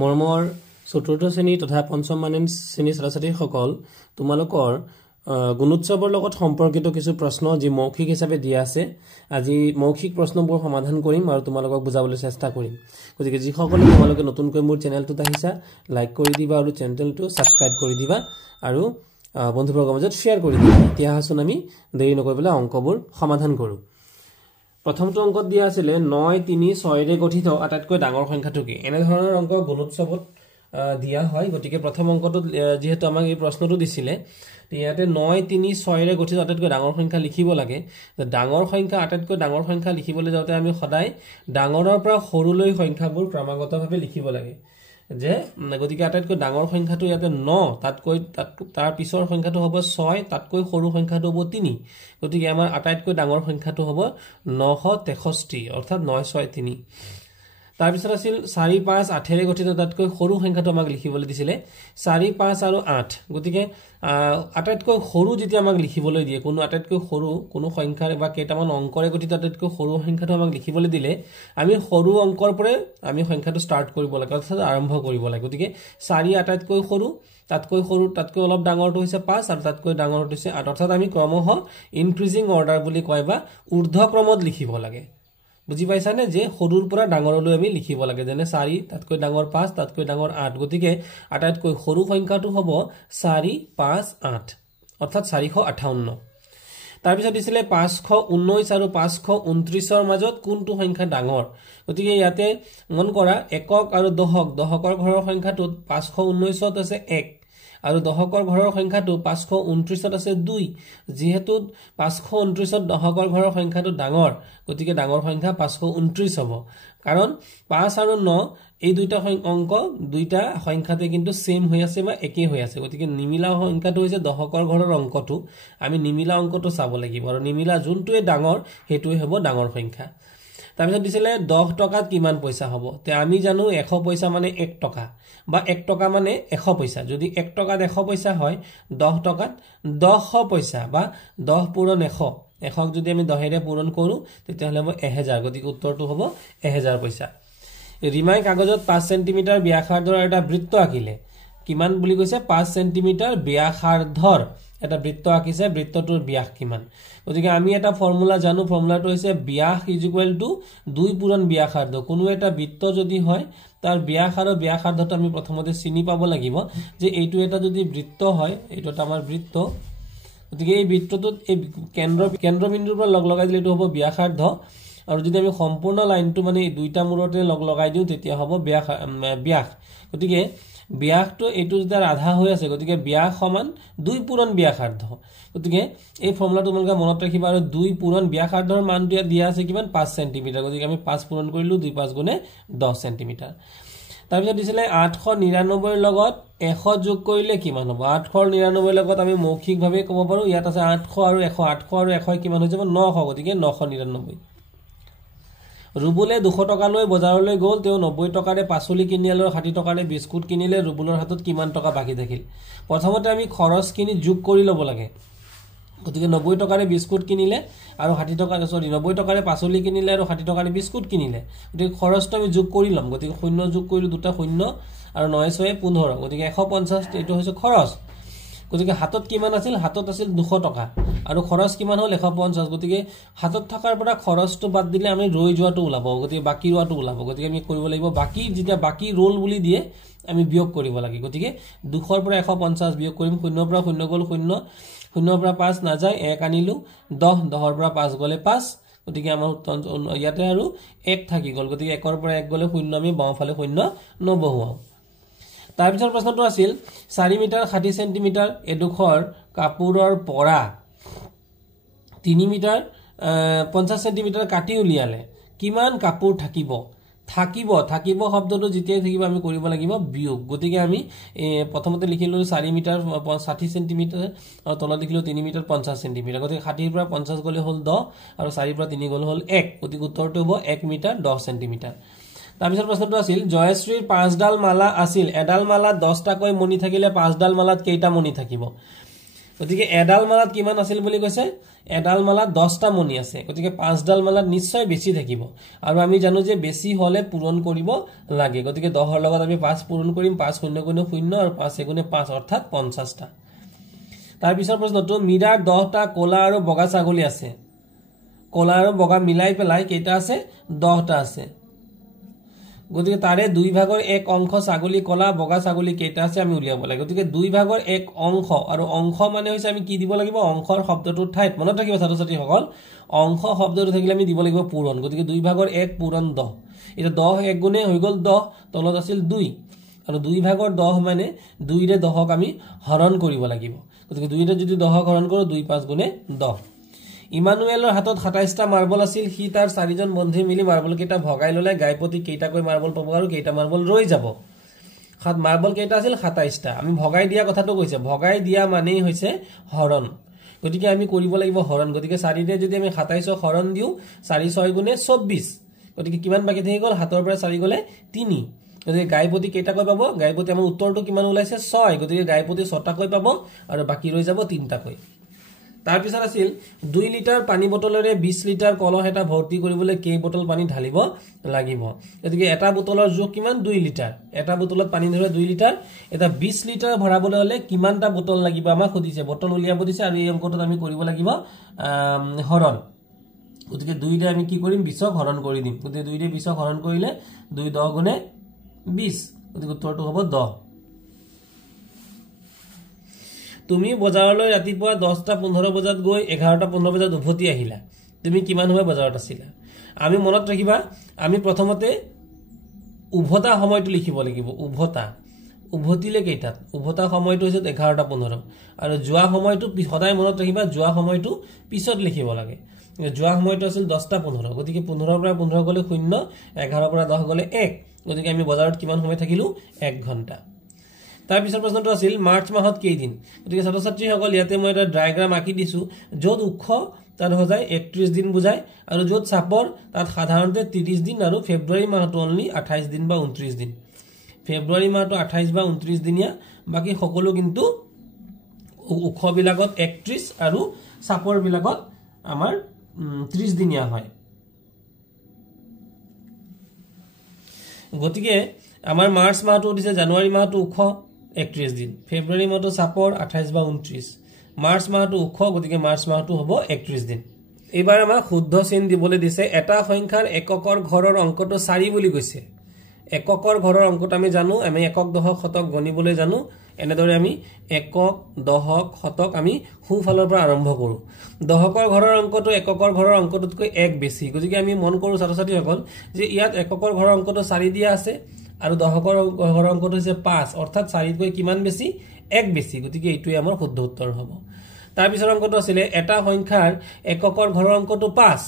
মৰমৰ চতুৰ্থ শ্ৰেণী তথা পঞ্চম মানন শ্ৰেণী ছাত্ৰ-ছাত্ৰীসকল তোমালোকৰ গুণোৎসৱৰ লগত সম্পৰ্কিত কিছু প্ৰশ্ন যি মৌখিক হিচাপে দিয়া আছে আজি মৌখিক প্ৰশ্নবোৰ সমাধান কৰিম আৰু তোমালোকক বুজাবলৈ চেষ্টা কৰিম গতিকে যিসকলে তোমালোকে নতুনকৈ মোৰ চেনেলটোত আহিছা লাইক কৰি দিবা আৰু চেনেলটো সাবস্ক্ৰাইব কৰি দিবা আৰু বন্ধুবৰ্গৰ মাজত শেয়াৰ কৰি দিবা এতিয়া হাসন আমি দেৰি নকৰি পেলাই অংকবোৰ সমাধান কৰো প্ৰথমটো অংকত দিয়া আছিল 9 3 6 ৰে গঠিত আটাইতকৈ ডাঙৰ সংখ্যাটো কি এনে ধৰণৰ অংক গুণোৎসৱত দিয়া হয় গতিকে প্ৰথম অংকটো যেহেতু আমাক এই প্ৰশ্নটো দিছিলে ইয়াতে 9 3 6 ৰে গঠিত আটাইতকৈ ডাঙৰ সংখ্যা লিখিব লাগে ডাঙৰ সংখ্যা আটাইতকৈ ডাঙৰ সংখ্যা লিখিবলৈ যাওতে আমি সদায় ডাঙৰৰ পৰা সৰুলৈ সংখ্যাবোৰ ক্ৰমাগতভাৱে লিখিব লাগে যে গতিকে আটাইতকৈ ডাঙৰ সংখ্যাটো ইয়াতে 9 তাতকৈ তাৰ পিছৰ সংখ্যাটো হ'ব 6 তাতকৈ সৰু সংখ্যাটো হ'ব 3 গতিকে আমাৰ আটাইতকৈ ডাঙৰ সংখ্যাটো হ'ব 963 অৰ্থাৎ 963 তাৰ পিছত আছিল 4 5 8 ৰে গঠিত তাতকৈ সৰু সংখ্যাটো আমাক লিখিবলৈ দিছিলে 4 5 আৰু 8 গতিকে আটাইতকৈ সৰু যেতিয়া আমাক লিখিবলৈ দিয়ে কোনো আটাইতকৈ সৰু কোনো সংখ্যাৰ বা কেইটামান অংকৰে গঠিত আটাইতকৈ সৰু সংখ্যাটো আমাক লিখিবলৈ দিলে আমি সৰু অংকৰ পৰা আমি সংখ্যাটো ষ্টাৰ্ট কৰিব লাগে অৰ্থাৎ আৰম্ভ কৰিব লাগে গতিকে 4 আটাইতকৈ সৰু তাতকৈ অলপ ডাঙৰটো হৈছে 5 আৰু তাতকৈ ডাঙৰটো হৈছে 8 অৰ্থাৎ আমি ক্ৰমশ ইনক্ৰিজিং অৰ্ডাৰ বুলি কয় বা ঊৰ্ধ্বক্ৰমত লিখিব লাগে বুজি পাইছানে যে সৰুৰ পৰা ডাঙৰলৈ আমি লিখিব লাগে যেনে 4 তাতকৈ ডাঙৰ 5 তাতকৈ ডাঙৰ 8 গতিকে আটাইতকৈ সৰু সংখ্যাটো হ'ব 4 5 8 অৰ্থাৎ 458 তাৰ পিছত দিছিলে 519 আৰু 529 ৰ মাজত কোনটো সংখ্যা ডাঙৰ গতিকে ইয়াতে মন কৰা একক আৰু দশকৰ ঘৰৰ সংখ্যাটো 519 ত আছে 1 আৰু দশকৰ ঘৰৰ সংখ্যাটো 529 ত আছে 2 যেহেতু 529 ত দশকৰ ঘৰৰ সংখ্যাটো ডাঙৰ গতিকে ডাঙৰ সংখ্যা 529 হ'ব কাৰণ 5 আৰু 9 এই দুইটা অংক দুইটা সংখ্যাতে কিন্তু সেম হৈ আছে বা একেই হৈ আছে গতিকে নিমিলা সংখ্যাটো হৈছে দশকৰ ঘৰৰ অংকটো আমি নিমিলা অংকটো চাব লাগিব আৰু নিমিলা যোনটোৱে ডাঙৰ হেতুৱে হ'ব ডাঙৰ সংখ্যা তাৰপিছত দিছিলে 10 টকাত কিমান পইচা হ'ব তে আমি জানো 100 পইচা মানে 1 টকা বা 1 টকা মানে 100 পইচা যদি 1 টকাত 100 পইচা হয় 10 টকাত 100 পইচা বা 10 পূৰণ 100 100ক যদি আমি 10 ৰে পূৰণ কৰো তেতিয়াহলে হ'ব 1000 গতিকে উত্তৰটো হ'ব 1000 পইচা ৰিমাই কাগজত 5 সেন্টিমিটাৰ ব্যাসাৰ্ধৰ এটা বৃত্ত আঁকিলে কিমান বুলি কৈছে 5 সেন্টিমিটাৰ ব্যাসাৰ্ধৰ এটা বৃত্ত আঁকিছে বৃত্তটোৰ ব্যাস কিমান গতিকে আমি এটা ফৰ্মুলা জানো ফৰ্মুলাটো হৈছে ব্যাস = 2 পূৰণ ব্যাসাৰ্ধ কোনো এটা বৃত্ত যদি হয় তাৰ ব্যাস আৰু ব্যাসাৰ্ধটো আমি প্ৰথমতে চিনি পাব লাগিব যে এইটো এটা যদি বৃত্ত হয় এইটো আমাৰ বৃত্ত গতিকে এই বৃত্তটোত এই কেন্দ্ৰবিন্দুৰ পৰা লগাই দিলে এইটো হ'ব ব্যাসাৰ্ধ আৰু যদি আমি সম্পূৰ্ণ লাইনটো মানে দুইটা মূৰতে লগাই দিও তেতিয়া হ'ব ব্যাস গতিকে ব্যাসটো এইটো যদি আধা হৈ আছে গতিকে ব্যাস সমান 2 পূৰণ ব্যাসাৰ্ধ গতিকে এই ফৰ্মুলাটো তোমালোকে মনত ৰাখিবা আৰু 2 পূৰণ ব্যাসাৰ্ধৰ মানটো দিয়া আছে কিমান 5 সেন্টিমিটাৰ গতিকে আমি 5 পূৰণ কৰিলো 2 5 গুণে 10 সেন্টিমিটাৰ তাৰ পিছত দিছিলে 899 ৰ লগত 100 যোগ কৰিলে কিমান হ'ব 899 ৰ লগত আমি মৌখিকভাৱে ক'ব পাৰো ইয়াত আছে 800 আৰু 800 আৰু 100 কিমান হৈ যাব 900 গতিকে 999 ৰুবুলে 200 টকা লৈ বজাৰলৈ গল তেও 90 টকাৰে পাচলি কিনিলে আৰু 60 টকাৰে বিস্কুট কিনিলে ৰুবুলৰ হাতত কিমান টকা বাকি থাকিল প্ৰথমতে আমি খৰচখিনি যোগ কৰি ল'ব লাগে গতিকে 90 টকাৰে বিস্কুট কিনিলে আৰু 60 টকা 90 টকাৰে পাচলি কিনিলে আৰু 60 টকাৰে বিস্কুট কিনিলে গতিকে খৰচটো আমি যোগ কৰি লম গতিকে শূন্য যোগ কৰিলো দুটা শূন্য আৰু 9 6 15 গতিকে 150 এটো হৈছে খৰচ গতিকে হাতত কিমান আছিল হাতত আছিল 200 টকা আৰু খৰচ কিমান হ'ল 150 গতিকে হাতত থকাৰ পৰা খৰচটো বাদ দিলে আমি ৰৈ যোৱাটো ওলাব গতিকে বাকি ৰোৱাটো ওলাব গতিকে আমি কৰিব লাগিব বাকি যেতিয়া বাকি ৰোল বুলি দিয়ে আমি বিয়োগ কৰিব লাগে গতিকে 200 ৰ পৰা 150 বিয়োগ কৰিম 0 ৰ পৰা 0 গল 0 0 ৰ পৰা 5 না যায় 1 আনিলো 10 10 ৰ পৰা 5 গলে 5 গতিকে আমাৰ ইয়াতে আৰু 1 থাকি গল গতিকে 1 ৰ পৰা 1 গলে 0 আমি বাওঁফালে 0 নবহুৱাও তাৰ পিছৰ প্ৰশ্নটো আছিল 4 মিটাৰ 60 সেন্টিমিটাৰ এডোখৰ কাপোৰৰ পৰা 3 মিটাৰ 50 সেন্টিমিটাৰ কাটি উলিয়ালে কিমান কাপোৰ থাকিব শব্দটো যেতিয়া থাকিব আমি কৰিব লাগিব বিয়োগ গতিকে আমি প্ৰথমতে লিখিলো 4 মিটাৰ 60 সেন্টিমিটাৰ আৰু তলত লিখিলো 3 মিটাৰ 50 সেন্টিমিটাৰ গতিকে 60 ৰ পৰা 50 গলে হ'ল 10 আৰু 4 ৰ পৰা 3 গলে হ'ল 1 গতিকে উত্তৰটো হ'ব 1 মিটাৰ 10 সেন্টিমিটাৰ তাৰ পিছৰ প্ৰশ্নটো আছিল জয়শ্ৰীৰ 5 ডাল মালা আছিল এডাল মালাত 10 টাকৈ মণি থাকিলে 5 ডাল মালাত কেইটা মণি থাকিব গতিকে এডাল মালাত কিমান আছিল বুলি কৈছে এডাল মালাত 10টা মণি আছে গতিকে 5ডাল মালাত নিশ্চয় বেছি থাকিব আৰু আমি জানো যে বেছি হলে পূৰণ কৰিব লাগে গতিকে 10 ৰ লগত আমি 5 পূৰণ কৰিম 5 0 গুণ 0 আৰু 5 গুণ 5 অৰ্থাৎ 50টা তাৰ পিছৰ প্ৰশ্নটো মীৰাৰ 10টা কোলা আৰু বগা ছাগলী আছে কোলা আৰু বগা মিলাই পেলাই কেইটা আছে 10টা আছে গতিকে তাৰে দুই ভাগৰ এক অংশ ছাগলী কোলা বগা ছাগলী কেইটা আছে আমি উলিয়াব লাগে গতিকে দুই ভাগৰ এক অংশ আৰু অংশ মানে হৈছে আমি কি দিব লাগিব অংশৰ শব্দটোৰ ঠাইত মনত ৰাখিব ছাত্ৰ ছাত্ৰীসকল অংশ শব্দটো থাকিলে আমি দিব লাগিব পূৰণ গতিকে দুই ভাগৰ এক পূৰণ 10 এটা 10 এক গুণে হৈ গল 10 তলত আছিল 2 আৰু দুই ভাগৰ 10 মানে 2 ৰে 10ক আমি হৰণ কৰিব লাগিব গতিকে 2 ৰে যদি 10ক হৰণ কৰো 2 5 গুণে 10 ইমানুৱেলৰ হাতত 27টা মাৰ্বল আছিল সি তাৰ 4জন বন্ধু মিলি মাৰ্বল কেইটা ভগাই ললে গায়পতি কেইটাকৈ মাৰ্বল পাব আৰু কেইটা মাৰ্বল ৰৈ যাব হাত মাৰ্বল কেইটা আছিল 27টা আমি ভগাই দিয়া কথাটো কৈছে ভগাই দিয়া মানেই হৈছে হৰণ গতিকে আমি কৰিব লাগিব হৰণ গতিকে 4 ৰে যদি আমি 27ক হৰণ দিও 4 6 গুণে 24 গতিকে কিমান বাকি থাকি গল হাতৰ পৰা 4 গলে 3 গতিকে গায়পতি কেইটাকৈ পাব গায়পতি আমাৰ উত্তৰটো কিমান ওলাইছে 6 গতিকে গায়পতি 6টাকৈ পাব আৰু বাকি ৰৈ যাব 3টাকৈ তাৰ পিছত আছিল 2 লিটাৰ পানী বটলৰে 20 লিটাৰ কলহ এটা ভৰ্তি কৰিবলৈ কেই বটল পানী ঢালিব লাগিব গতিকে এটা বটলৰ জোখ কিমান 2 লিটাৰ এটা বটলত পানী ধৰে 2 লিটাৰ এটা 20 লিটাৰ ভৰাবলৈ হলে কিমানটা বটল লাগিব আমাক খুদিছে বটল উলিয়াব দিছে আৰু এই অংকটো আমি কৰিব লাগিব হৰণ গতিকে 2 ৰে আমি কি কৰিম 20ক হৰণ কৰি দিম গতিকে 2 ৰে 20ক হৰণ কৰিলে 2 10 গুণে 20 গতিকে উত্তৰটো হ'ব 10 তুমি বজাৰলৈ ৰাতিপুৱা 10:15 বজাত গৈ 11:15 বজাত উভতি আহিলা তুমি কিমান সময় বজাৰত আছিলা আমি মনত ৰাখিবা আমি প্ৰথমতে উভতা সময়টো লিখিব লাগিব উভতিলে কেইটাত উভতা সময়টো হৈছে 11:15 আৰু যোৱা সময়টো সদায় মনত ৰাখিবা যোৱা সময়টো পিছত লিখিব লাগে যোৱা সময়টো আছিল 10:15 গতিকে 15 পৰা 15 গলে 0 11 পৰা 10 গলে 1 গতিকে আমি বজাৰত কিমান সময় থাকিলো 1 ঘণ্টা তাৰ পিছৰ প্ৰশ্নটো আছিল মাৰ্চ মাহত কেই দিন গতিকে ছাত্ৰ ছাত্ৰীসকল ইয়াতে মই এটা ডায়াগ্ৰাম আঁকি দিছো য'ত উখ তাত হজাই 31 দিন বুজায় আৰু য'ত চাপৰ তাত সাধাৰণতে 30 দিন আৰু ফেব্ৰুৱাৰী মাহটো অনলি 28 দিন বা 29 দিন ফেব্ৰুৱাৰী মাহটো 28 বা 29 দিনীয়া বাকি সকলো কিন্তু উখ বিলাকত 31 আৰু চাপৰ বিলাকত আমাৰ 30 দিনীয়া হয় গতিকে আমাৰ মাৰ্চ মাহটো দিছে জানুৱাৰী মাহটো উখ 31 দিন ফেব্ৰুৱাৰী মাহটো চাপৰ 28 বা 29 মাৰ্চ মাহটো উখ গতিকে মাৰ্চ মাহটো হ'ব 31 দিন এবাৰ আমাৰ শুদ্ধ চিন দিবলৈ দিছে এটা সংখ্যাৰ এককৰ ঘৰৰ অংকটো 4 বুলি কৈছে এককৰ ঘৰৰ অংকটো আমি জানো আমি একক দশক শতক গণিবলৈ জানো এনেদৰে আমি একক দশক শতক আমি সোঁফালৰ পৰা আৰম্ভ কৰো দশকৰ ঘৰৰ অংকটো এককৰ ঘৰৰ অংকটোতকৈ 1 বেছি গতিকে আমি মন কৰো ছাত্ৰ ছাত্ৰীসকল যে ইয়াত এককৰ ঘৰৰ অংকটো 4 দিয়া আছে আৰু দশকৰ ঘৰৰ অংকটো হৈছে 5 অৰ্থাৎ 4তকৈ কিমান বেছি 1 বেছি গতিকে এইটোই আমাৰ শুদ্ধ উত্তৰ হ'ব তাৰ পিছৰ অংকটো আছিল এটা সংখ্যাৰ এককৰ ঘৰৰ অংকটো 5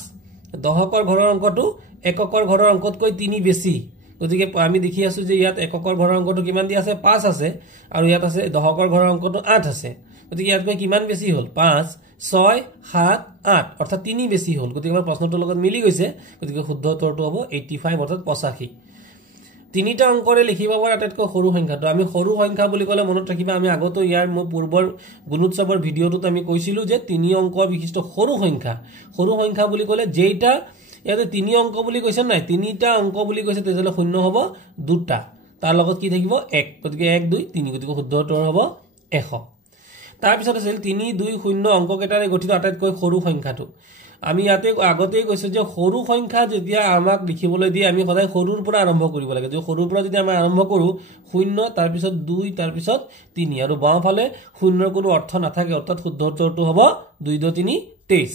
দশকৰ ঘৰৰ অংকটো এককৰ ঘৰৰ অংকতকৈ 3 বেছি গতিকে আমি দেখি আছো যে ইয়াত এককৰ ঘৰৰ অংকটো কিমান দিয়া আছে 5 আছে আৰু ইয়াত আছে দশকৰ ঘৰৰ অংকটো 8 আছে গতিকে ইয়াতকৈ কিমান বেছি হ'ল 5 6 7 8 অৰ্থাৎ 3 বেছি হ'ল গতিকে আমাৰ প্ৰশ্নটোৰ লগত মিলি গৈছে গতিকে শুদ্ধ উত্তৰটো হ'ব 85 অৰ্থাৎ 85 তিনিটা অংকৰে লিখিব পৰা আটাইতকৈ সৰু সংখ্যাটো আমি সৰু সংখ্যা বুলি ক'লে মনত ৰাখিবা আমি আগতো ইয়াৰ পূৰ্বৰ গুণোৎসৱৰ ভিডিঅটোত আমি কৈছিলো যে 3 অংক বিশিষ্ট সৰু সংখ্যা বুলি ক'লে যেইটা ইয়াতে 3 অংক বুলি কৈছে নাই 3টা অংক বুলি কৈছে তেজলে 0 হ'ব 2টা তাৰ লগত কি থাকিব 1 গতিকে 1 2 3 গতিকে শুদ্ধ উত্তৰ হ'ব 100 তাৰ পিছত আছিল 3 2 0 অংক কেইটাৰে গঠিত আটাইতকৈ সৰু সংখ্যাটো আমি ইয়াতে আগতেই কৈছো যে সৰু সংখ্যা যেতিয়া আমাক লিখিবলৈ দিয়ে আমি সদায় সৰুৰ পৰা আৰম্ভ কৰিব লাগে যে সৰুৰ পৰা যদি আমি আৰম্ভ কৰো 0 তাৰ পিছত 2 তাৰ পিছত 3 আৰু বাওঁফালে 0ৰ কোনো অৰ্থ নাথাকে অৰ্থাৎ শুদ্ধ উত্তৰটো হ'ব 2 2 3 23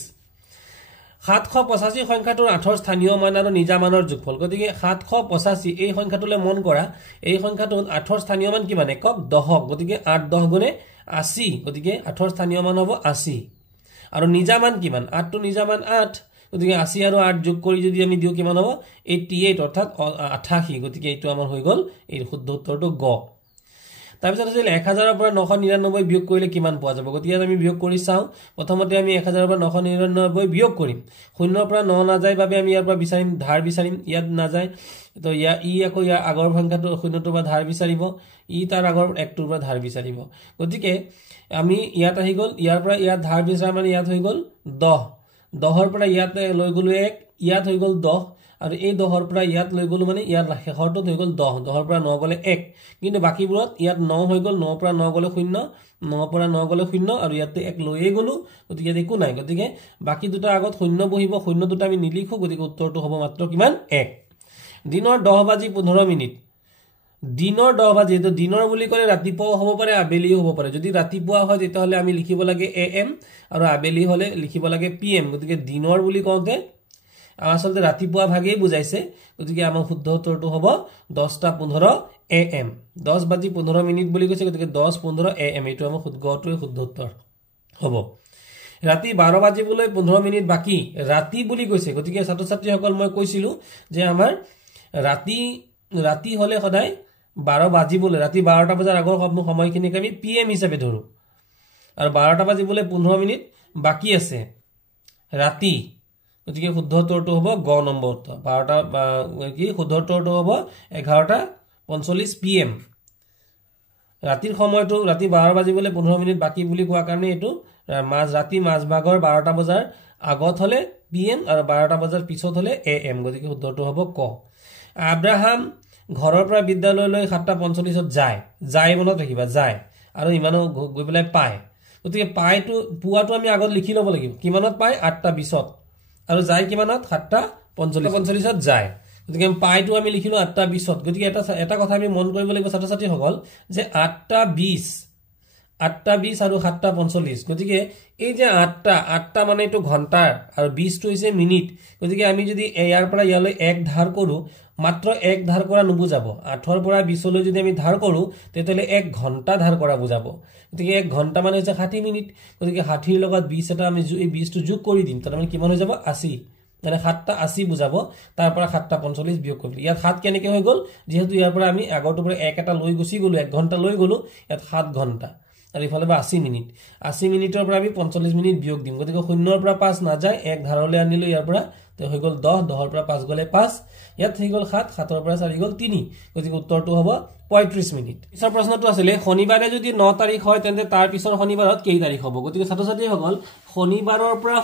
785 সংখ্যাটোৰ 8ৰ স্থানীয় মান আৰু নিজা মানৰ যোগফল গতিকে 785 এই সংখ্যাটোলে মন কৰা এই সংখ্যাটোত 8ৰ স্থানীয় মান কিমান একক দশক গতিকে 8 10 গুণে 80 গতিকে 8ৰ স্থানীয় মান হ'ব 80 আৰু নিজা মান কিমান 8 টো নিজা মান 8 গতিকে 80 আৰু 8 যোগ কৰি যদি আমি দিও কিমান হ'ব 88 অৰ্থাৎ 88 গতিকে এইটো আমাৰ হৈ গল এই শুদ্ধ উত্তৰটো গ তাৰ পিছত আছিল 1000 পৰা 999 বিয়োগ কৰিলে কিমান পোৱা যাব গতিকে আমি বিয়োগ কৰি চাও প্ৰথমতে আমি 1000 পৰা 999 বিয়োগ কৰিম 0 পৰা 9 না যায় বাবে আমি ইয়াৰ পৰা বিচাৰিম ধাৰ বিচাৰিম ইয়াত না যায় তো ই আকৌ ইয়াৰ আগৰ সংখ্যাটো শূন্যটোৰ পৰা ধাৰ বিচাৰিব ই তাৰ আগৰ 1টোৰ পৰা ধাৰ বিচাৰিব গতিকে আমি ইয়াত আহি গল ইয়াৰ পৰা ইয়াত ধাৰ বিচাৰ মানে ইয়াত হৈ গল 10 10ৰ পৰা ইয়াত লৈ গলো 1 ইয়াত হৈ গল 10 আৰু এই 10ৰ পৰা ইয়াত লৈ গলো মানে ইয়াৰ শেষৰটোত হৈ গল 10 10ৰ পৰা 9 গলে 1 কিন্তু বাকিবোৰত ইয়াত 9 হৈ গল 9 পৰা 9 গলে 0 9 পৰা 9 গলে 0 আৰু ইয়াতে 1 লৈয়ে গলো গতিকে একো নাই গতিকে বাকি দুটা আগত 0 বহিব 0 দুটা আমি নিলিখো গতিকে উত্তৰটো হ'ব মাত্ৰ কিমান 1 দিনৰ 10 বাজি 15 মিনিট দিনৰ 10 বাজি তো দিনৰ বুলি ক'লে ৰাতিপুৱা হ'ব পাৰে আবেলিও হ'ব পাৰে যদি ৰাতিপুৱা হয় তেতিয়াহলে আমি লিখিব লাগে am আৰু আবেলি হলে লিখিব লাগে pm গতিকে দিনৰ বুলি কওঁতে আসলতে ৰাতিপুৱা ভাগেই বুজাইছে গতিকে আমাৰ শুদ্ধ উত্তৰটো হ'ব 10:15 am 10 বাজি 15 মিনিট বুলি কৈছে গতিকে 10:15 am এইটো আমাৰ শুদ্ধ উত্তৰ হ'ব ৰাতি 12 বাজিবলৈ 15 মিনিট বাকি ৰাতি বুলি কৈছে গতিকে ছাত্ৰ ছাত্ৰীসকল মই কৈছিলো যে আমাৰ ৰাতি হলে সদায় 12 বাজিবলৈ ৰাতি 12টা বজাৰ আগৰ সময়খিনিক আমি pm হিচাপে ধৰো আৰু 12টা বাজিবলৈ 15 মিনিট বাকি আছে ৰাতি গতিকে শুদ্ধ উত্তৰটো হ'ব গ নম্বৰ 12টা কি শুদ্ধ উত্তৰটো হ'ব 11:45 pm ৰাতিৰ সময়টো ৰাতি 12 বাজিবলৈ 15 মিনিট বাকি বুলি কোৱা কাৰণে এটো ৰাতি মাজভাগৰ 12টা বজাৰ আগত হলে pm আৰু 12টা বজাৰ পিছত হলে am গতিকে শুদ্ধটো হ'ব ক আব্ৰাহাম ঘৰৰ পৰা বিদ্যালয়লৈ 7:45ত যায় মনত ৰাখিবা যায় আৰু ইমানো গৈ পেলাই পায় গতিকে পায়টো পুৱাটো আমি আগত লিখি ল'ব লাগিব কিমানত পায় 8:20ত আৰু যায় কিমানত 7:45ত যায় গতিকে পায়টো আমি লিখিলো 8:20ত গতিকে এটা কথা আমি মন কৰিব লাগিব ছাত্ৰ ছাত্ৰী সকল যে 8:20 আৰু 7:45 গতিকে এই যে 8টা মানে এটো ঘন্টা আৰু 20 টো হৈছে মিনিট গতিকে আমি যদি ইয়াৰ পৰা ইয়ালৈ 1 ধাৰ কৰো মাত্ৰ 1 ধাৰ কৰা নুবুজাব 8ৰ পৰা 20 লৈ যদি আমি ধাৰ কৰো তেতিয়ালে 1 ঘন্টা ধাৰ কৰা বুজাব গতিকে 1 ঘন্টা মানে হৈছে 60 মিনিট গতিকে 60 ৰ লগত 20 এটা আমি এই 20 টো যোগ কৰি দিম তাৰ মানে কিমান হৈ যাব 80 মানে 7:80 বুজাব তাৰ পৰা 7:45 বিয়োগ কৰিলে ইয়াত 7 কেনেকৈ হৈ গল যেহেতু ইয়াৰ পৰা আমি আগৰটো পৰা 1 এটা লৈ গুছি গলো 1 ঘন্টা লৈ গলো ইয়াত 7 ঘন্টা আৰু ইফালে 80 মিনিট 80 মিনিটৰ পৰা আমি 45 মিনিট বিয়োগ দিম গতিকে 0ৰ পৰা 5 না যায় 1 ধাৰলৈ আনিলো ইয়াৰ পৰা তে হৈ গল 10 10ৰ পৰা 5 গলে 5 ইয়াত হৈ গল 7 7ৰ পৰা 4 গল 3 গতিকে উত্তৰটো হ'ব 35 মিনিট পিছৰ প্ৰশ্নটো আছিল শনিবাৰে যদি 9 তাৰিখ হয় তেন্তে তাৰ পিছৰ শনিবাৰত কেই তাৰিখ হ'ব গতিকে ছাত্ৰ ছাত্ৰী সকল শনিবাৰৰ পৰা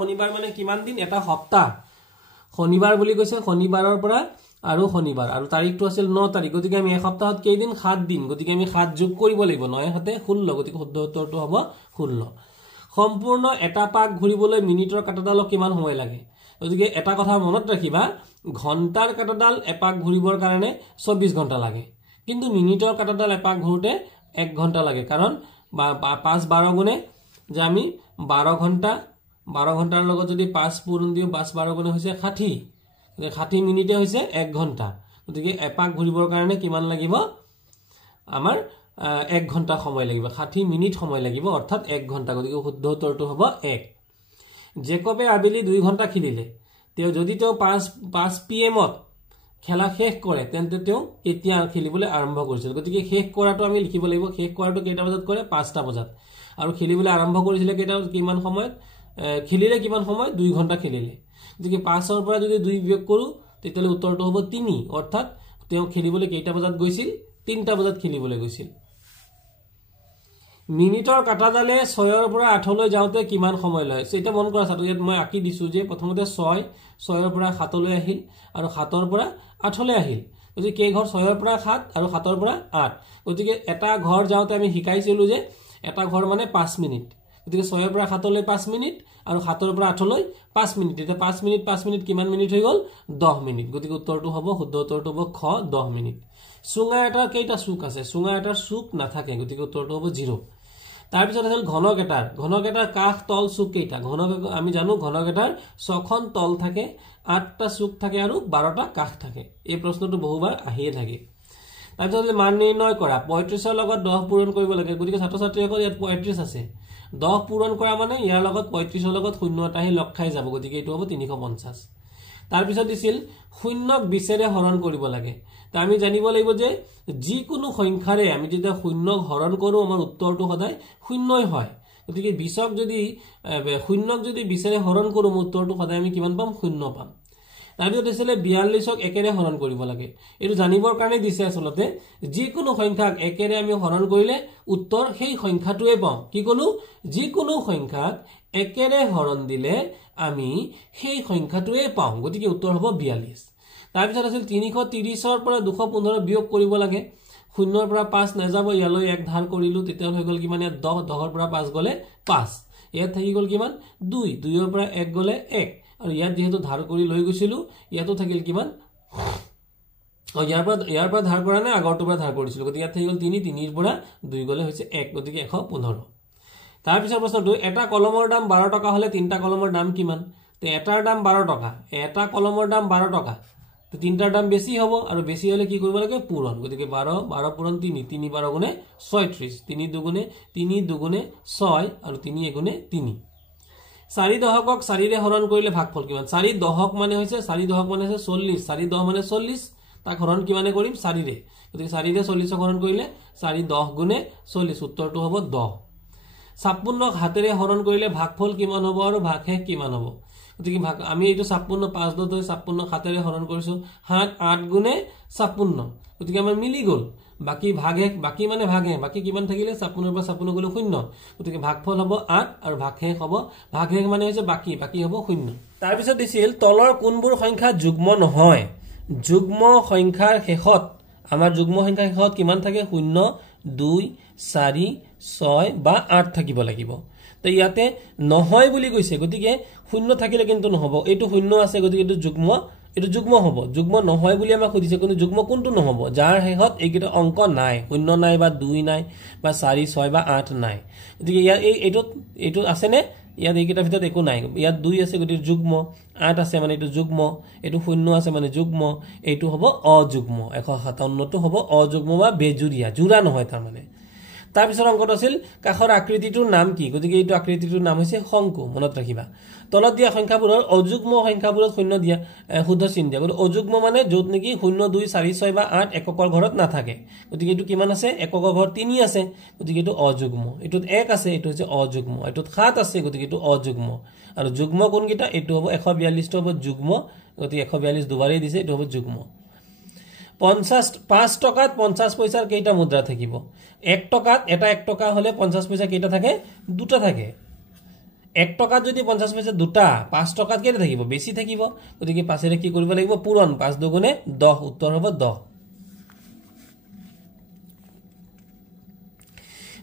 শনিবাৰ মানে কিমান দিন এটা সপ্তাহ শনিবাৰ বুলি কৈছে শনিবাৰৰ পৰা আৰু শনিবাৰ আৰু তাৰিখটো আছিল 9 তাৰিখ গতিকে আমি এক সপ্তাহত কেই দিন 7 দিন গতিকে আমি 7 যোগ কৰিব লাগিব 9 হাতে 16 গতিকে শুদ্ধ উত্তৰটো হ'ব 16 সম্পূৰ্ণ এটা পাক ঘূৰিবলৈ মিনিটৰ কাটাডালক কিমান সময় লাগে গতিকে এটা কথা মনত ৰাখিবা ঘণ্টাৰ কাটাডাল এপাক ঘূৰিবৰ কাৰণে 24 ঘণ্টা লাগে কিন্তু মিনিটৰ কাটাডাল এপাক ঘূৰোতে 1 ঘণ্টা লাগে কাৰণ 5 গুণে যে আমি 12 ঘণ্টাৰ লগত যদি 5 পূৰণ দিও 5 গুণে হৈছে 60 60 মিনিটে হৈছে 1 ঘণ্টা গতিকে এপাক ঘূৰিবৰ কাৰণে কিমান লাগিব আমাৰ 1 ঘণ্টা সময় লাগিব 60 মিনিট সময় লাগিব অৰ্থাৎ 1 ঘণ্টা গতিকে শুদ্ধ উত্তৰটো হ'ব 1 জেকবে আবেলি 2 ঘণ্টা খেলিলে যদি তেওঁ 5 pm ত খেলা শেষ কৰে তেন্তে তেওঁ কেতিয়া খেলিবলৈ আৰম্ভ কৰিছিল গতিকে শেষ কৰাটো আমি লিখিব লাগিব শেষ কৰাটো কেইটা বজাত কৰে 5টা বজাত আৰু খেলিবলৈ আৰম্ভ কৰিছিল কেইটা কিমান সময়ত খেলিলে কিমান সময় 2 ঘণ্টা খেলিলে গতিকে 5ৰ পৰা যদি 2 বিয়োগ কৰো তেতিয়ালে উত্তৰটো হ'ব 3 অৰ্থাৎ তেওঁ খেলিবলৈ কেইটা বজাত গৈছিল 3টা বজাত খেলিবলৈ গৈছিল মিনিটৰ কাটাডালে 6ৰ পৰা 8লৈ যাওঁতে কিমান সময় লয় সেটা মন কৰা ছাত্ৰ ইয়াত মই আকি দিছো যে প্ৰথমতে 6ৰ পৰা 7লৈ আহিল আৰু 7ৰ পৰা 8লৈ আহিল গতিকে কেই ঘৰ 6ৰ পৰা 7 আৰু 7ৰ পৰা 8 গতিকে এটা ঘৰ যাওঁতে আমি শিকাইছিলো যে এটা ঘৰ মানে 5 মিনিট গতিকে 6ৰ পৰা 7লৈ 5 মিনিট আৰু 7ৰ পৰা 8লৈ 5 মিনিট এটা 5 মিনিট কিমান মিনিট হৈ গল 10 মিনিট গতিকে উত্তৰটো হ'ব শুদ্ধ উত্তৰটো হ'ব খ 10 মিনিট সুঙা এটা কেইটা সুক আছে সুঙা এটাৰ সুক নাথাকে গতিকে উত্তৰটো হ'ব 0 তাৰ পিছত আছিল ঘনকেটাৰ কাষ তল সুক কেইটা আমি জানো ঘনকেটাৰ 6খন তল থাকে 8টা সুক থাকে আৰু 12টা কাষ থাকে এই প্ৰশ্নটো বহুবাৰ আহিয়ে থাকে তাৰ পিছত মান নিৰ্ণয় কৰা 35ৰ লগত 10 পূৰণ কৰিব লাগে গতিকে ছাত্ৰ ছাত্ৰীসকল ইয়াত 35 আছে 10 পূৰণ কৰা মানে ইয়াৰ লগত 35ৰ লগত 0 এটা আহি লগ খাই যাব গতিকে এটো হ'ব 350 তাৰ পিছত দিছিল শূন্যক 20ৰে হৰণ কৰিব লাগে তা আমি জানিব লাগিব যে যিকোনো সংখ্যাৰে আমি যেতিয়া শূন্যক হৰণ কৰো আমাৰ উত্তৰটো সদায় শূন্যই হয় গতিকে 20ক যদি শূন্যক যদি 20ৰে হৰণ কৰো উত্তৰটো সদায় আমি কিমান পাম শূন্য পাম তাৰপিছত দিছিলে 42ক একেৰে হৰণ কৰিব লাগে এইটো জানিবৰ কাৰণে দিছে আসলতে যিকোনো সংখ্যাক একেৰে আমি হৰণ কৰিলে উত্তৰ সেই সংখ্যাটোৱে পাওঁ কি কলো যিকোনো সংখ্যাক একেৰে হৰণ দিলে আমি সেই সংখ্যাটোৱে পাওঁ গতিকে উত্তৰ হ'ব 42 তাৰপিছত আছিল 330ৰ পৰা 215 বিয়োগ কৰিব লাগে 0ৰ পৰা 5 নাযাব ইয়ালৈ এক ধাৰ কৰিলো তেতিয়া হৈ গল কিমান 10 10ৰ পৰা 5 গলে 5 ইয়াত থাকি গল কিমান 2 2ৰ পৰা 1 গলে 1 আৰু ইয়াত যেহেতু ধাৰ কৰি লৈ গৈছিলো ইয়াতো থাকিল কিমান ইয়াৰ পৰা ধাৰ কৰা নাই আগৰটোৰ পৰা ধাৰ কৰিছিলো গতিকে ইয়াত থাকি গল 3 3ৰ পৰা 2 গলে হৈছে 1 গতিকে 115 তাৰ পিছৰ প্ৰশ্নটো এটা কলমৰ দাম 12 টকা হলে তিনটা কলমৰ দাম কিমান তে এটাৰ দাম 12 টকা এটা কলমৰ দাম 12 টকা তো তিনটাৰ দাম বেছি হ'ব আৰু বেছি হলে কি কৰিব লাগে পূৰণ গতিকে 12 12 পূৰণ 3 3 12 গুণে 36 3 দুগুণে 6 আৰু 3 এগুণে 3 4 দহকক 4 ৰে হৰণ কৰিলে ভাগফল কিমান 4 দহক মানে হৈছে 4 দহক মানে হৈছে 40 4 দহ মানে 40 তাক হৰণ কিমানে কৰিম 4 ৰে গতিকে 4 ৰে 40ক হৰণ কৰিলে 4 10 গুণে 40 উত্তৰটো হ'ব 10 56ক হাতেৰে হৰণ কৰিলে ভাগফল কিমান হ'ব আৰু ভাগশেষ কিমান হ'ব গতিকে আমি এইটো 56 5 10 56 হাতেৰে হৰণ কৰিছো 8 গুণে 56 গতিকে আমাৰ মিলি গল বাকি ভাগশেষ বাকি মানে ভাগে বাকি কিমান থাকিলে 56ৰ পৰা 56 গলে 0 গতিকে ভাগফল হ'ব 8 আৰু ভাগশেষ হ'ব ভাগশেষ মানে হৈছে বাকি বাকি হ'ব 0 তাৰ পিছত দিছিল তলৰ কোনবোৰ সংখ্যা যুগ্ম নহয় যুগ্ম সংখ্যাৰ শেষত আমাৰ যুগ্ম সংখ্যাৰ শেষত কিমান থাকে 0 2 4 6 বা 8 থাকিব লাগিব তো ইয়াতে নহয় বুলি কৈছে গতিকে 0 থাকিলে কিন্তু নহব এইটো 0 আছে গতিকে এইটো যুগ্ম হ'ব যুগ্ম নহয় বুলি আমাক খুদিছে কিন্তু যুগ্ম কোনটো নহব যাৰ শেষত এইকেইটা অংক নাই 0 নাই বা 2 নাই বা 4 6 বা 8 নাই গতিকে ইয়াত এইটো আছে নে ইয়াত এইকেইটাৰ ভিতৰত একো নাই ইয়াত 2 আছে গতিকে যুগ্ম 8 আছে মানে এইটো যুগ্ম এইটো 0 আছে মানে যুগ্ম এইটো হ'ব অযুগ্ম 157 টো হ'ব অযুগ্ম বা বেজুৰিয়া জোৰা নহয় তাৰ মানে তাৰ পিছৰ অংকটো আছিল কাখৰ আকৃতিটোৰ নাম কি গতিকে এইটো আকৃতিটোৰ নাম হৈছে শংকু মনত ৰাখিবা তলত দিয়া সংখ্যাবোৰৰ অযুগ্ম সংখ্যাবোৰত 0 দিয়া শুদ্ধ চিহ্ন দিয়া গতিকে অযুগ্ম মানে যত নেকি 0 2 4 6 বা 8 এককৰ ঘৰত নাথাকে গতিকে এইটো কিমান আছে এককৰ ঘৰত 3 আছে গতিকে এইটো অযুগ্ম এইটোত 1 আছে এইটো হৈছে অযুগ্ম এইটোত 7 আছে গতিকে এইটো অযুগ্ম আৰু যুগ্ম কোনকেইটা এইটো হ'ব 142 টো হ'ব যুগ্ম গতিকে 142 দুবাৰেই দিছে এইটো হ'ব যুগ্ম 5 টকাত 50 পইচাৰ কেইটা মুদ্ৰা থাকিব 1 টকাত এটা 1 টকা হলে 50 পইচা কেইটা থাকে দুটা থাকে 1 টকাত যদি 50 পইচা দুটা 5 টকাত কেইটা থাকিব বেছি থাকিব গতিকে 5 ৰে কি কৰিব লাগিব পূৰণ 5 দুগুণে 10 উত্তৰ হ'ব 10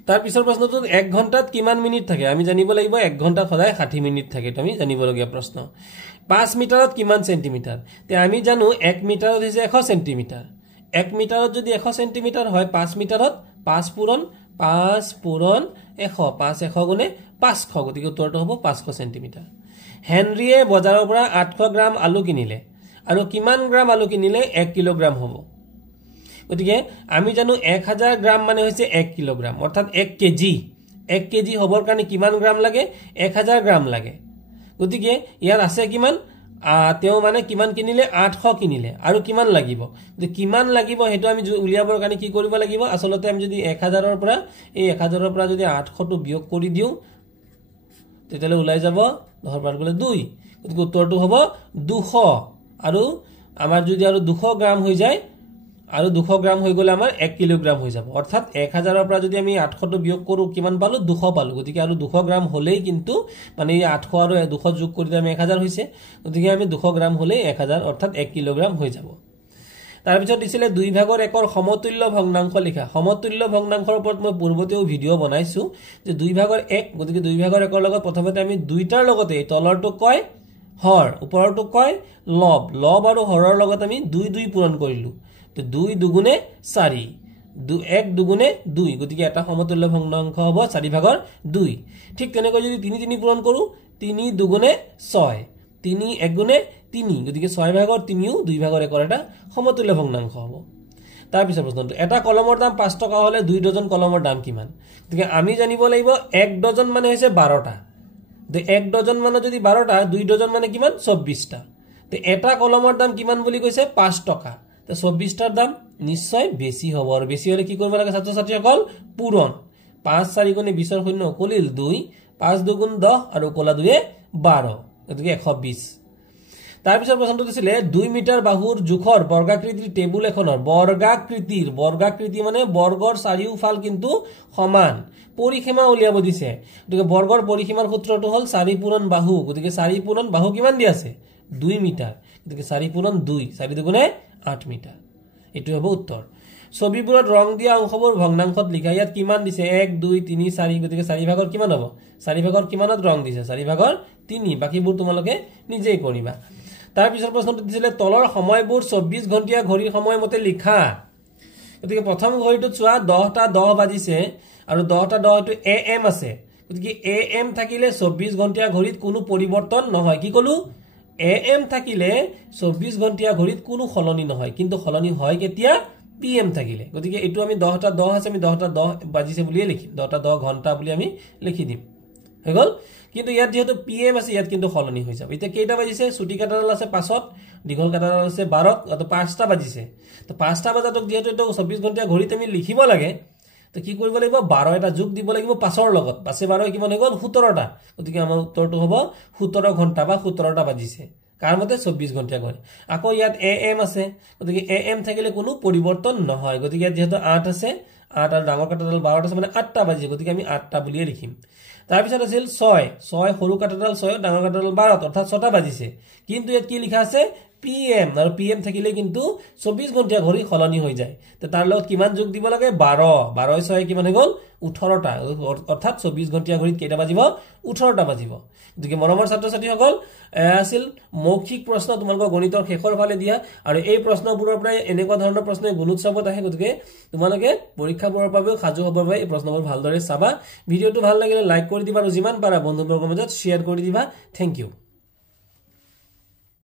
তাৰ পিছৰ প্ৰশ্নটো 1 ঘণ্টাত কিমান মিনিট থাকে আমি জানিব লাগিব 1 ঘণ্টাত সদায় 60 মিনিট থাকে তুমি জানিবলগীয়া প্ৰশ্ন 5 মিটাৰত কিমান সেন্টিমিটাৰ তে আমি জানো 1 মিটাৰত হৈছে 100 সেন্টিমিটাৰ 1 মিটাৰত যদি 100 সেন্টিমিটাৰ হয় 5 মিটাৰত 5 পূৰণ 100 5 100 গুণে 500 গতিকে উত্তৰটো হ'ব 500 সেন্টিমিটাৰ হেনৰিয়ে বজাৰৰ পৰা 800 গ্ৰাম আলু কিনিলে আৰু কিমান গ্ৰাম আলু কিনিলে 1 কিলোগ্ৰাম হ'ব গতিকে আমি জানো 1000 গ্ৰাম মানে হৈছে 1 কিলোগ্ৰাম অৰ্থাৎ 1 কেজি হবৰ কাৰণে কিমান গ্ৰাম লাগে 1000 গ্ৰাম লাগে গতিকে ইয়াৰ আছে কিমান তেও মানে কিমান কিনিলে 800 কিনিলে আৰু কিমান লাগিব যে কিমান লাগিব হেতু আমি উলিয়াবৰ কাৰণে কি কৰিব লাগিব আসলতে আমি যদি 1000ৰ পৰা এই 1000ৰ পৰা যদি 800 টো বিয়োগ কৰি দিও তেতিয়ালে ওলাই যাব 10 ৰ গলে 2 গতিকে উত্তৰটো হ'ব 200 আৰু আমাৰ যদি আৰু 200 গ্ৰাম হৈ যায় আৰু 200 গ্ৰাম হৈ গলে আমাৰ 1 কিলোগ্ৰাম হৈ যাব অৰ্থাৎ 1000ৰ পৰা যদি আমি 800 টো বিয়োগ কৰো কিমান পালো 200 পালো গতিকে আৰু 200 গ্ৰাম হলেই কিন্তু মানে এই 800 আৰু 200 যোগ কৰি আমি 1000 হৈছে গতিকে আমি 200 গ্ৰাম হলেই 1000 অৰ্থাৎ 1 কিলোগ্ৰাম হৈ যাব তাৰ পিছত দিছিলে 2 ভাগৰ 1ৰ সমতুল্য ভগ্নাংশ লিখা সমতুল্য ভগ্নাংশৰ ওপৰত মই পূৰ্বতেও ভিডিও বনাইছো যে 2 ভাগৰ 1 গতিকে 2 ভাগৰ 1ৰ লগত প্ৰথমতে আমি দুইটাৰ লগতে তলৰটো কয় হৰ ওপৰটো কয় লব আৰু হৰৰ লগত আমি 2 2 পূৰণ কৰিলো তো 2 দুগুণে 4 1 দুগুণে 2 গতিকে এটা সমতুল্য ভগ্নাংশ হ'ব 4 ভাগৰ 2 ঠিক তেনেকৈ যদি 3 3 পূৰণ কৰো 3 দুগুণে 6 3 1 গুণে 3 গতিকে 6 ভাগৰ 3ও 2 ভাগৰ 1ৰ এটা সমতুল্য ভগ্নাংশ হ'ব তাৰ পিছৰ প্ৰশ্নটো এটা কলমৰ দাম 5 টকা হলে 2 ডজন কলমৰ দাম কিমান গতিকে আমি জানিব লাগিব 1 ডজন মানে হৈছে 12টা তে 1 ডজন মানে যদি 12টা 2 ডজন মানে কিমান 24টা তে এটা কলমৰ দাম কিমান বুলি কৈছে 5 টকা তে 24টাৰ দাম নিশ্চয় বেছি হ'ব আৰু বেছি হলে কি কৰিব লাগে ছাত্ৰ ছাত্ৰীসকল পূৰণ 5 4 গুণে 20ৰ 0 কলিল 2 5 2 গুণ 10 আৰু কলা 2 12 গতিকে 120 তাৰ পিছত প্ৰশ্নটো দিছিলে 2 মিটাৰ বাহুৰ জোখৰ বৰ্গাকৃতিৰ টেবুল এখনৰ বৰ্গাকৃতি মানে বৰ্গৰ চাৰিওফাল কিন্তু সমান পৰিসীমা উলিয়াব দিছে গতিকে বৰ্গৰ পৰিসীমাৰ সূত্ৰটো হ'ল 4 পূৰণ বাহু গতিকে 4 পূৰণ বাহু কিমান দি আছে 2 মিটাৰ গতিকে 4 পূৰণ 2 4 দুগুণে 8 মিটাৰ এটো হ'ব উত্তৰ ছবিবোৰত ৰং দিয়া অংশবোৰ ভগ্নাংশত লিখা ইয়াত কিমান দিছে 1 2 3 4 গতিকে 4 ভাগৰ কিমান হ'ব 4 ভাগৰ কিমানত ৰং দিছে 4 ভাগৰ 3 বাকিবোৰ তোমালোকে নিজেই কৰিবা তাৰ পিছৰ প্ৰশ্নটো দিছিলে তলৰ সময়বোৰ 24 ঘণ্টিয়া ঘড়ীৰ সময় মতে লিখা গতিকে প্ৰথম ঘড়ীটোত চোৱা 10টা 10 বাজিছে আৰু 10টা 10 এটো AM আছে গতিকে AM থাকিলে 24 ঘণ্টিয়া ঘড়ীত কোনো পৰিৱৰ্তন নহয় কি কলো AM থাকিলে 24 ঘণ্টিয়া ঘড়ীত কোনো খলনি নহয় কিন্তু খলনি হয় কেতিয়া PM থাকিলে গতিকে এটো আমি 10টা 10 আছে আমি 10টা 10 বাজিছে বুলিয়ে লিখিম 10টা 10 ঘণ্টা বুলি আমি লিখি দিম হৈ গল কিন্তু ইয়াত যেহেতু PM আছে ইয়াত কিন্তু খলনি হৈ যাব এতিয়া কেইটা বাজিছে ছুটি কাটাডাল আছে 5ত দীঘল কাটাডাল আছে 12ত অত 5টা বাজিছে তো 5টা বাজাতক যেহেতু এটো 24 ঘণ্টিয়া ঘড়ীত আমি লিখিব লাগে তো কি কৰিব লাগিব 12 এটা যোগ দিব লাগিব 5ৰ লগত 5 12 কিমান হৈ গল 17টা গতিকে আমাৰ উত্তৰটো হ'ব 17 ঘণ্টা বা 17টা বাজিছে কাৰ মতে 24 ঘণ্টা কৰে আকৌ ইয়াত AM আছে গতিকে AM থাকিলে কোনো পৰিৱৰ্তন নহয় গতিকে যেহেতু 8 আছে 8 আৰু ডাঙৰ কাটাডাল 12 আছে মানে 8টা বাজিছে গতিকে আমি 8টা বুলিয়ে লিখিম তাৰ পিছত আছিল 6 সৰু কাটাডাল 6 ডাঙৰ কাটাডাল 12 অৰ্থাৎ 6টা বাজিছে কিন্তু ইয়াত কি লিখা আছে PM আৰু PM থাকিলে কিন্তু 24 ঘণ্টা ঘড়ী খলনি হৈ যায় তে তাৰ লগত কিমান যোগ দিব লাগে 12 6 কিমান হৈ গল 18টা অৰ্থাৎ 24 ঘণ্টা ঘড়ীত কেইটা বাজিব 18টা বাজিব গতিকে মৰমৰ ছাত্ৰ ছাত্ৰীসকল আছিল মৌখিক প্ৰশ্ন তোমালোকৰ গণিতৰ শেষৰ ফালে দিয়া আৰু এই প্ৰশ্নবোৰৰ পৰা এনেকুৱা ধৰণৰ প্ৰশ্ন গুণোৎসৱত আহে গতিকে তোমালোকে পৰীক্ষাবোৰৰ বাবে সাজু হ'বৰ বাবে এই প্ৰশ্নবোৰ ভালদৰে চাবা ভিডিওটো ভাল লাগিলে লাইক কৰি দিবা আৰু যিমান পাৰা বন্ধুবৰ্গৰ মাজত শ্বেয়াৰ কৰি দিবা থ্যাংক ইউ